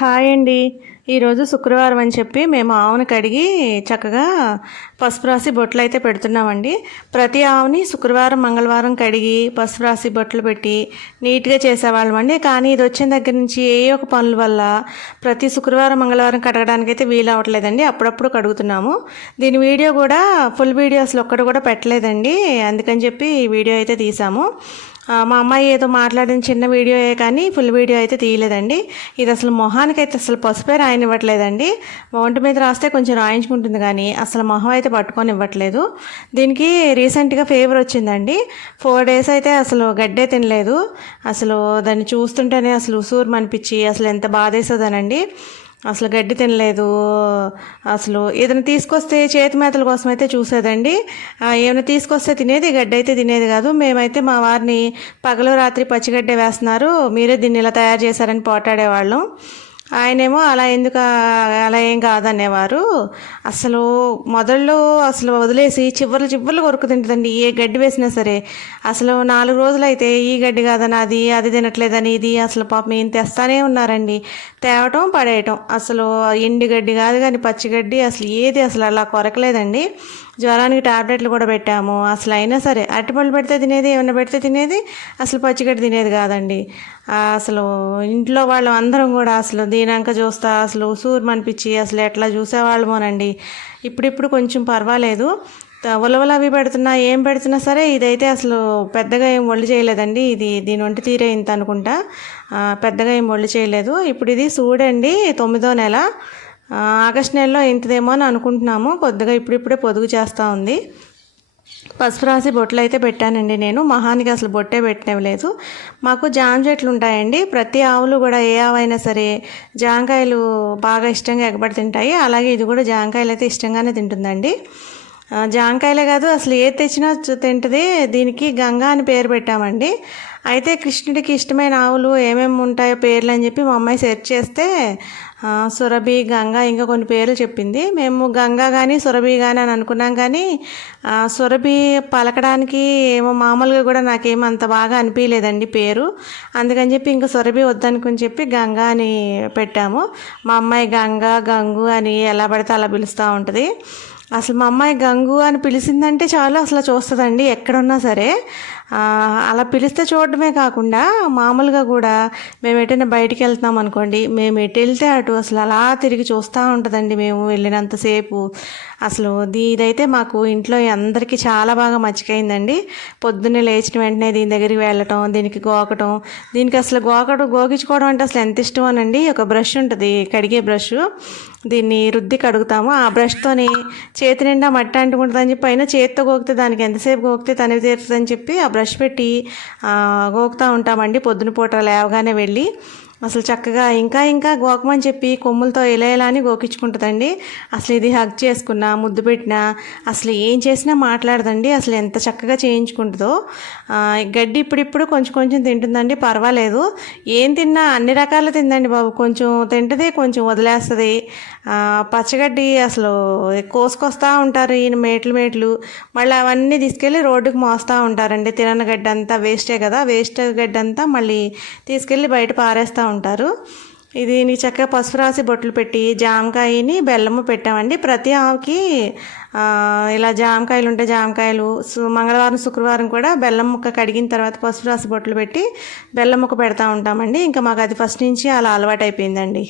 Hi అండి. ఈరోజు శుక్రవారం అని చెప్పి మేము ఆవును కడిగి చక్కగా పసుపు రాసి బొట్లు అయితే పెడుతున్నామండి. ప్రతి ఆవుని శుక్రవారం మంగళవారం కడిగి పసుపు రాసి బొట్లు పెట్టి నీట్గా చేసేవాళ్ళం అండి కానీ ఇది వచ్చిన దగ్గర నుంచి ఏ ఒక పనుల వల్ల ప్రతి శుక్రవారం మంగళవారం కడగడానికి అయితే వీలు అవ్వట్లేదండి. అప్పుడప్పుడు కడుగుతున్నాము. దీని వీడియో కూడా ఫుల్ వీడియో అసలు ఒక్కటి కూడా పెట్టలేదండి. అందుకని చెప్పి ఈ వీడియో అయితే తీసాము. మా అమ్మాయి ఏదో మాట్లాడిన చిన్న వీడియోయే కానీ ఫుల్ వీడియో అయితే తీయలేదండి. ఇది అసలు మొహానికి అయితే అసలు పసుపే రాయనివ్వట్లేదండి. ఒంటి మీద రాస్తే కొంచెం రాయించుకుంటుంది కానీ అసలు మొహం అయితే పట్టుకొని ఇవ్వట్లేదు దీనికి రీసెంట్గా ఫీవర్ వచ్చిందండి. ఫోర్ డేస్ అయితే అసలు గడ్డే తినలేదు. అసలు దాన్ని చూస్తుంటేనే అసలు ఉసూరు అనిపించి అసలు ఎంత బాధేసేదనండి. అసలు గడ్డి తినలేదు. అసలు ఏదైనా తీసుకొస్తే చేతి మేతల కోసం అయితే చూసేదండి. ఏమైనా తీసుకొస్తే తినేది గడ్డి అయితే తినేది కాదు. మేమైతే మా వారిని పగలు రాత్రి పచ్చిగడ్డే వేస్తున్నారు. మీరే దీన్ని ఇలా తయారు చేశారని పోటాడేవాళ్ళం. ఆయనేమో అలా ఎందుకు అలా ఏం కాదనేవారు. అసలు మొదళ్ళు అసలు వదిలేసి చివర్లు చివర్లు కొరుకు తింటుందండి. ఏ గడ్డి వేసినా సరే. అసలు నాలుగు రోజులైతే ఈ గడ్డి కాదని అది అది తినట్లేదని ఇది అసలు పాపం ఏం తెస్తానే ఉన్నారండి. తేవటం పడేయటం. అసలు ఎండుగడ్డి కాదు కానీ పచ్చిగడ్డి అసలు ఏది అసలు అలా కొరకలేదండి. జ్వరానికి టాబ్లెట్లు కూడా పెట్టాము. అసలు అయినా సరే అరటిపళ్ళు పెడితే తినేది ఏమైనా పెడితే తినేది అసలు పచ్చిగడ్డి తినేది కాదండి. అసలు ఇంట్లో వాళ్ళం అందరం కూడా అసలు దీనాక చూస్తా అసలు సూర్ అనిపించి అసలు ఎట్లా చూసేవాళ్ళమోనండి. ఇప్పుడిప్పుడు కొంచెం పర్వాలేదు. ఉలవలు అవి పెడుతున్నా ఏం పెడుతున్నా సరే ఇదైతే అసలు పెద్దగా ఏం ఒళ్ళు చేయలేదండి. ఇది దీని వంటి తీరే ఇంత అనుకుంటా. పెద్దగా ఏం ఒళ్ళు చేయలేదు. ఇప్పుడు ఇది చూడండి తొమ్మిదో నెల. ఆగస్ట్ నెలలో ఇంతదేమో అని అనుకుంటున్నాము. కొద్దిగా ఇప్పుడిప్పుడే పొదుగు చేస్తూ ఉంది. పసుపు రాసి బొట్లు అయితే పెట్టానండి నేను. మహానికి అసలు బొట్టే పెట్టలేదు మాకు జామ చెట్లు ఉంటాయండి. ప్రతి ఆవులు కూడా ఏ ఆవు అయినా సరే జాంకాయలు బాగా ఇష్టంగా ఎగబడి తింటాయి. అలాగే ఇది కూడా జాంకాయలు అయితే ఇష్టంగానే తింటుందండి. జాంకాయలే కాదు అసలు ఏది తెచ్చినా తింటుంది. దీనికి గంగా అని పేరు పెట్టామండి. అయితే కృష్ణుడికి ఇష్టమైన ఆవులు ఏమేమి ఉంటాయో పేర్లు అని చెప్పి మా అమ్మాయి సెర్చ్ చేస్తే సురభి గంగా ఇంకా కొన్ని పేర్లు చెప్పింది. మేము గంగా కానీ సురభి కానీ అని అనుకున్నాం కానీ సురభి పలకడానికి ఏమో మామూలుగా కూడా నాకేమో అంత బాగా అనిపించలేదండి పేరు. అందుకని చెప్పి ఇంకా సురభి వద్దనుకుని చెప్పి గంగా అని పెట్టాము. మా అమ్మాయి గంగా గంగు అని ఎలా పడితే అలా పిలుస్తూ ఉంటుంది. అసలు మా అమ్మాయి గంగు అని పిలిచిందంటే చాలు అసలు చూస్తుందండి ఎక్కడున్నా సరే. అలా పిలిస్తే చూడడమే కాకుండా మామూలుగా కూడా మేము ఎటైనా బయటికి వెళ్తున్నాం అనుకోండి మేము ఎటు వెళ్తే అటు అసలు అలా తిరిగి చూస్తూ ఉంటుందండి మేము వెళ్ళినంతసేపు అసలు దీ- ఇదైతే మాకు ఇంట్లో అందరికీ చాలా బాగా మచ్చికైందండి పొద్దున్నే లేచిన వెంటనే దీని దగ్గరికి వెళ్ళటం దీనికి గోకటం. దీనికి అసలు గోకటం గోకించుకోవడం అంటే అసలు ఎంత ఇష్టమోనండి. ఒక బ్రష్ ఉంటుంది కడిగే బ్రష్. దీన్ని రుద్ది కడుగుతాము ఆ బ్రష్తోని చేతి నిండా మట్టి అంటుకుంటుందని చెప్పి అయినా చేతితో గోకితే దానికి ఎంతసేపు గోకితే తనివి తీరుతుందని చెప్పి ఆ బ్రష్ పెట్టి గోకుతూ ఉంటామండి. పొద్దున పూట లేవగానే వెళ్ళి అసలు చక్కగా ఇంకా ఇంకా గోకమని చెప్పి కొమ్ములతో ఇలా ఇలా అని గోకించుకుంటుందండి. అసలు ఇది హగ్ చేసుకున్నా ముద్దు పెట్టినా అసలు ఏం చేసినా మాట్లాడదండి. అసలు ఎంత చక్కగా చేయించుకుంటుందో. గడ్డి ఇప్పుడిప్పుడు కొంచెం కొంచెం తింటుందండి పర్వాలేదు. ఏం తిన్నా అన్ని రకాలు తిందండి బాబు. కొంచెం తింటది కొంచెం వదిలేస్తుంది. పచ్చగడ్డి అసలు కోసుకొస్తూ ఉంటారు ఈయన మేట్లు మేట్లు. మళ్ళీ అవన్నీ తీసుకెళ్ళి రోడ్డుకు మోస్తూ ఉంటారండి. తినని గడ్డి అంతా వేస్టే కదా వేస్ట్ గడ్డి అంతా మళ్ళీ తీసుకెళ్ళి బయట పారేస్తూ ఉంటారు. ఇది నీ చక్కగా పసుపు రాసి బొట్లు పెట్టి జామకాయని బెల్లము పెట్టామండి. ప్రతి ఆవుకి ఇలా జామకాయలు ఉంటే జామకాయలు మంగళవారం శుక్రవారం కూడా బెల్లం ముక్క కడిగిన తర్వాత పసుపు రాసి బొట్లు పెట్టి బెల్లం ముక్క పెడతా ఉంటామండి. ఇంకా మాకు అది ఫస్ట్ నుంచి అలా అలవాటు అయిపోయిందండి